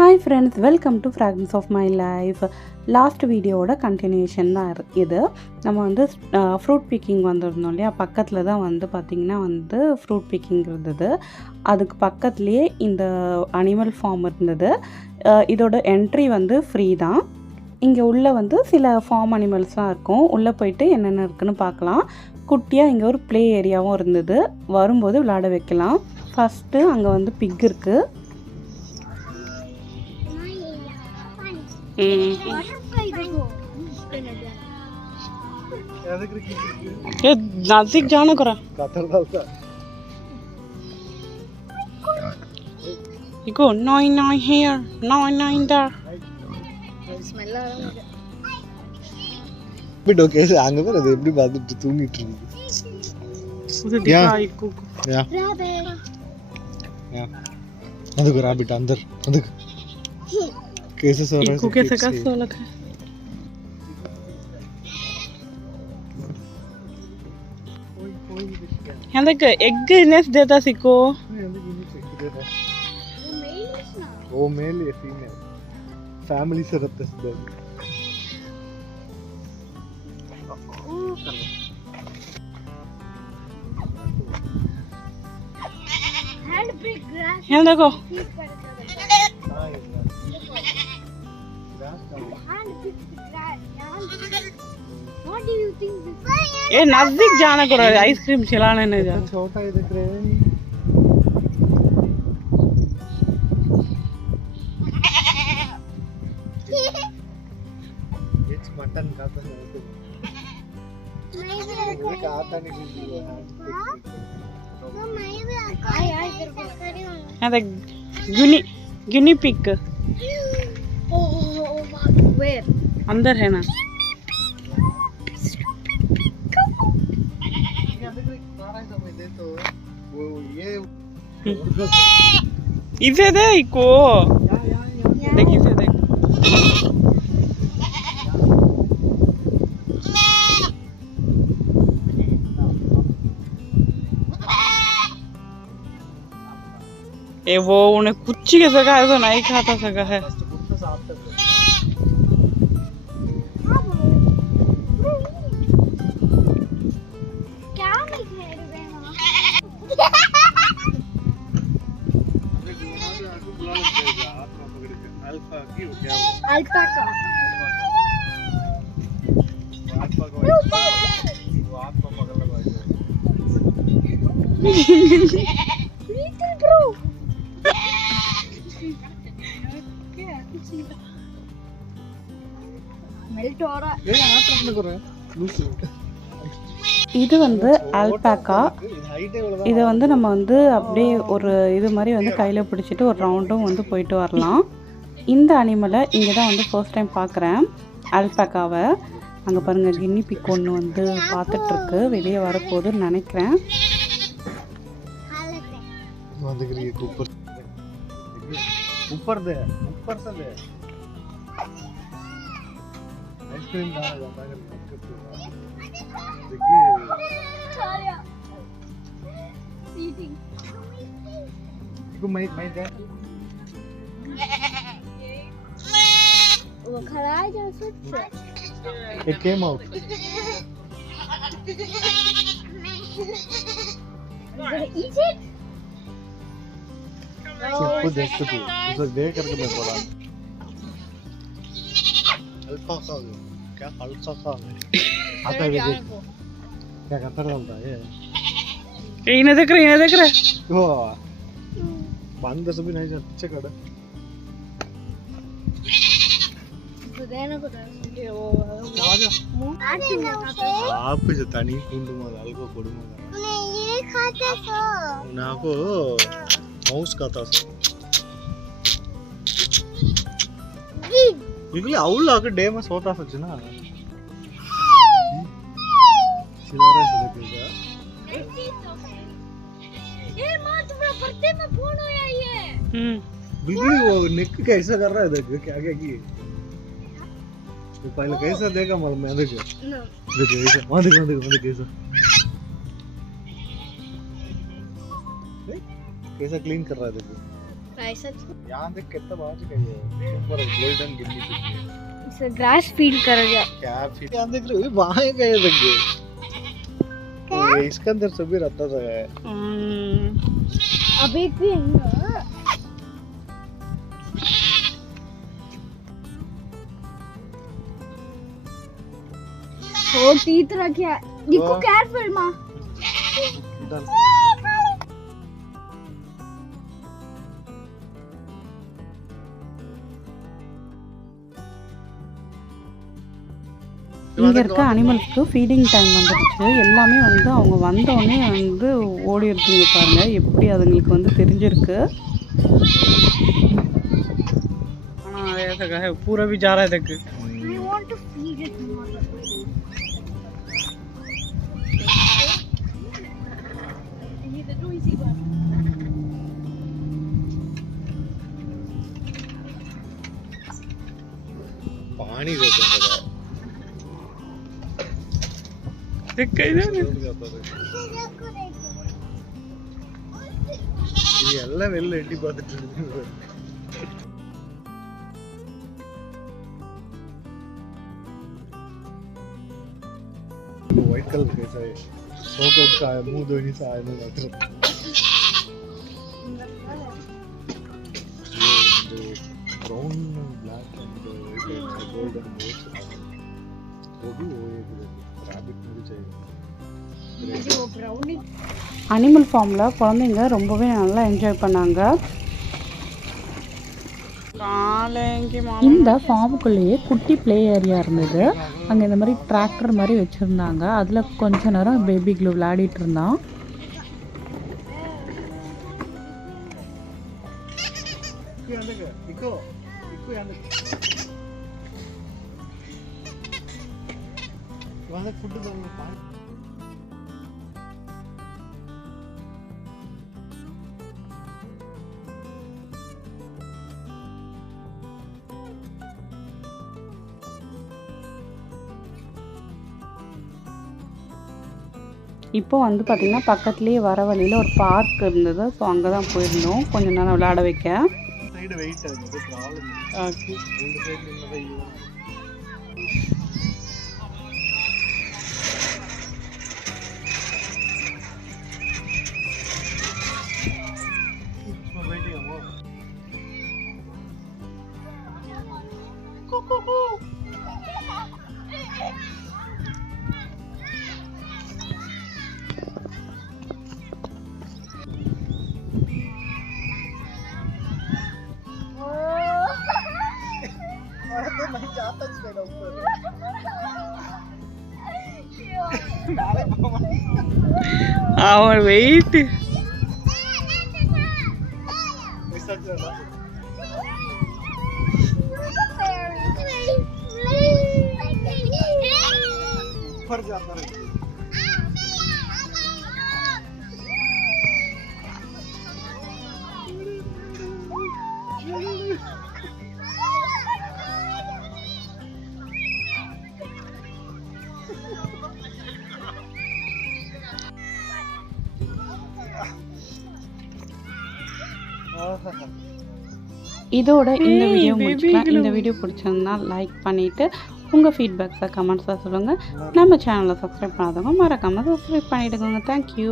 Hi friends, welcome to Fragments of My Life. Last வீடியோவோட continuation தான் இது. நம்ம வந்து ஃப்ரூட் பிக்கிங் வந்திருந்தோம் இல்லையா, பக்கத்தில் தான் வந்து பார்த்திங்கன்னா வந்து ஃப்ரூட் பிக்கிங் இருந்தது. அதுக்கு பக்கத்துலேயே இந்த அனிமல் ஃபார்ம் இருந்தது. இதோட என்ட்ரி வந்து ஃப்ரீ தான். இங்கே உள்ளே வந்து சில ஃபார்ம் அனிமல்ஸ்லாம் இருக்கும். உள்ளே போயிட்டு என்னென்ன இருக்குதுன்னு பார்க்கலாம். குட்டியாக இங்கே ஒரு ப்ளே ஏரியாவும் இருந்தது, வரும்போது விளையாட வைக்கலாம். ஃபஸ்ட்டு அங்கே வந்து பிக் இருக்குது. नासिक जाना करा इको नॉय नॉय हियर नॉय नॉय देयर ஸ்மெல் ஆகுது. பிட் ஓகே அங்க வேற அது எப்படி பாத்துட்டு தூங்கிட்டு இருக்கு. उसे दिखा इको या या அதுக்கு ராபிட் अंदर அதுக்கு कैसे सो रहा है? इको कैसे का सो लगा है? यहाँ देख एग नेस्ट देता सिको. वो मेल या फीमेल फैमिली से रहता है. यहाँ देखो ये नजदीक जाना करो, आइसक्रीम खिलाने नहीं जाना. छोटा ही दिख रहे हैं. इट्स मटन का तो नहीं खाता नहीं यहाँ देख गिनी पिग अंदर है ना. इसे दे इको देख इसे देख. ए वो उन्हें कुछ के सका है तो नहीं खाता सका है. अल्पाका இது வந்து அல்பாக்கா. இதை வந்து நம்ம வந்து அப்படியே ஒரு இது மாதிரி வந்து கையில் பிடிச்சிட்டு ஒரு ரவுண்டும் வந்து போயிட்டு வரலாம். இந்த அனிமலை இங்கே தான் வந்து ஃபர்ஸ்ட் டைம் பார்க்குறேன், அல்பாக்காவை. அங்கே பாருங்கள், கின்னி பிக் ஒன்று வந்து பார்த்துட்ருக்கு, வெளியே வரப்போகுதுன்னு நினைக்கிறேன். It came out. Eat it? खुद देखते थे उसे देख करके मैं बोला अल्पाका क्या अल्पाका आता है क्या करता रहता है ये इन्हें देख रहे वो बंद से भी नहीं अच्छे कर आप जो तनी कुंडू माल को कोडू माल ये खाता सो ना को माउस खाता सो इगले आउल आके डे में सोता सच ना सिलारा से देखेगा ये मां तुम्हारा पर्दे में फोन होया ये बिजली वो नेक कैसा कर रहा है देख क्या क्या की तो पहले कैसा देगा मालूम मैं देख देख ऐसा मां देख कैसा कैसा क्लीन कर रहा है देखो guys. यहाँ देख कितना बाज गई है ऊपर गोल्डन गिल्ली पे It's a grass field कर गया. क्या फिर यहाँ देख रहे हो वहाँ गए लगे इसके अंदर सभी रहता था है अब एक भी है ना. वो तीत रखा. देखो केयरफुल माँ. இங்கே இருக்க அனிமல்ஸ்க்கு ஃபீடிங் டைம் வந்துடுச்சு. எல்லாமே வந்து அவங்க வந்தோடனே வந்து ஓடி இருக்குங்க பாருங்கள். எப்படி அதுங்களுக்கு வந்து தெரிஞ்சிருக்கு. பூரா भी जा रहा है देख. I want to feed it more. ये तो इसी बात. पानी देते हैं देख कैसे இது எல்லாம் வெளில எட்டி பார்த்துட்டு இருக்கு व्हाइट कलर कैसा है सोकोट का है मुंह धोने से आया नहीं लग रहा brown black and golden boards वो भी वो एक रैबिट मुझे चाहिए वो ब्राउनी. அனிமல் ஃபார்மில் குழந்தைங்க ரொம்பவே நல்லா என்ஜாய் பண்ணாங்க. இந்த ஃபார்முக்குள்ளேயே குட்டி ப்ளே ஏரியா இருந்தது. அங்கே இந்த மாதிரி டிராக்டர் மாதிரி வச்சுருந்தாங்க. அதில் கொஞ்ச நேரம் பேபி க்ளூ விளையாடிட்டு இருந்தான். இப்போ வந்து பார்த்திங்கன்னா பக்கத்துலேயே வர வழியில் ஒரு பார்க் இருந்தது. ஸோ அங்கே தான் போயிருந்தோம் கொஞ்ச நேரம் விளையாட வைக்க. சைடு வெயிட் ஆகுது ப்ராப்ளம் ஓகே ரெண்டு சைடு நின்னதே இது नहीं जाता इसका ऊपर और वेट ऐसा चला ऊपर जाता है இதோட இந்த வீடியோ முடிச்சுக்கலாம். இந்த வீடியோ பிடிச்சிருந்தா லைக் பண்ணிவிட்டு உங்கள் ஃபீட்பேக்ஸை கமெண்ட்ஸாக சொல்லுங்கள். நம்ம சேனலை சப்ஸ்கிரைப் பண்ணாதவங்க மறக்காமல் சப்ஸ்கிரைப் பண்ணிவிடுங்க. தேங்க்யூ.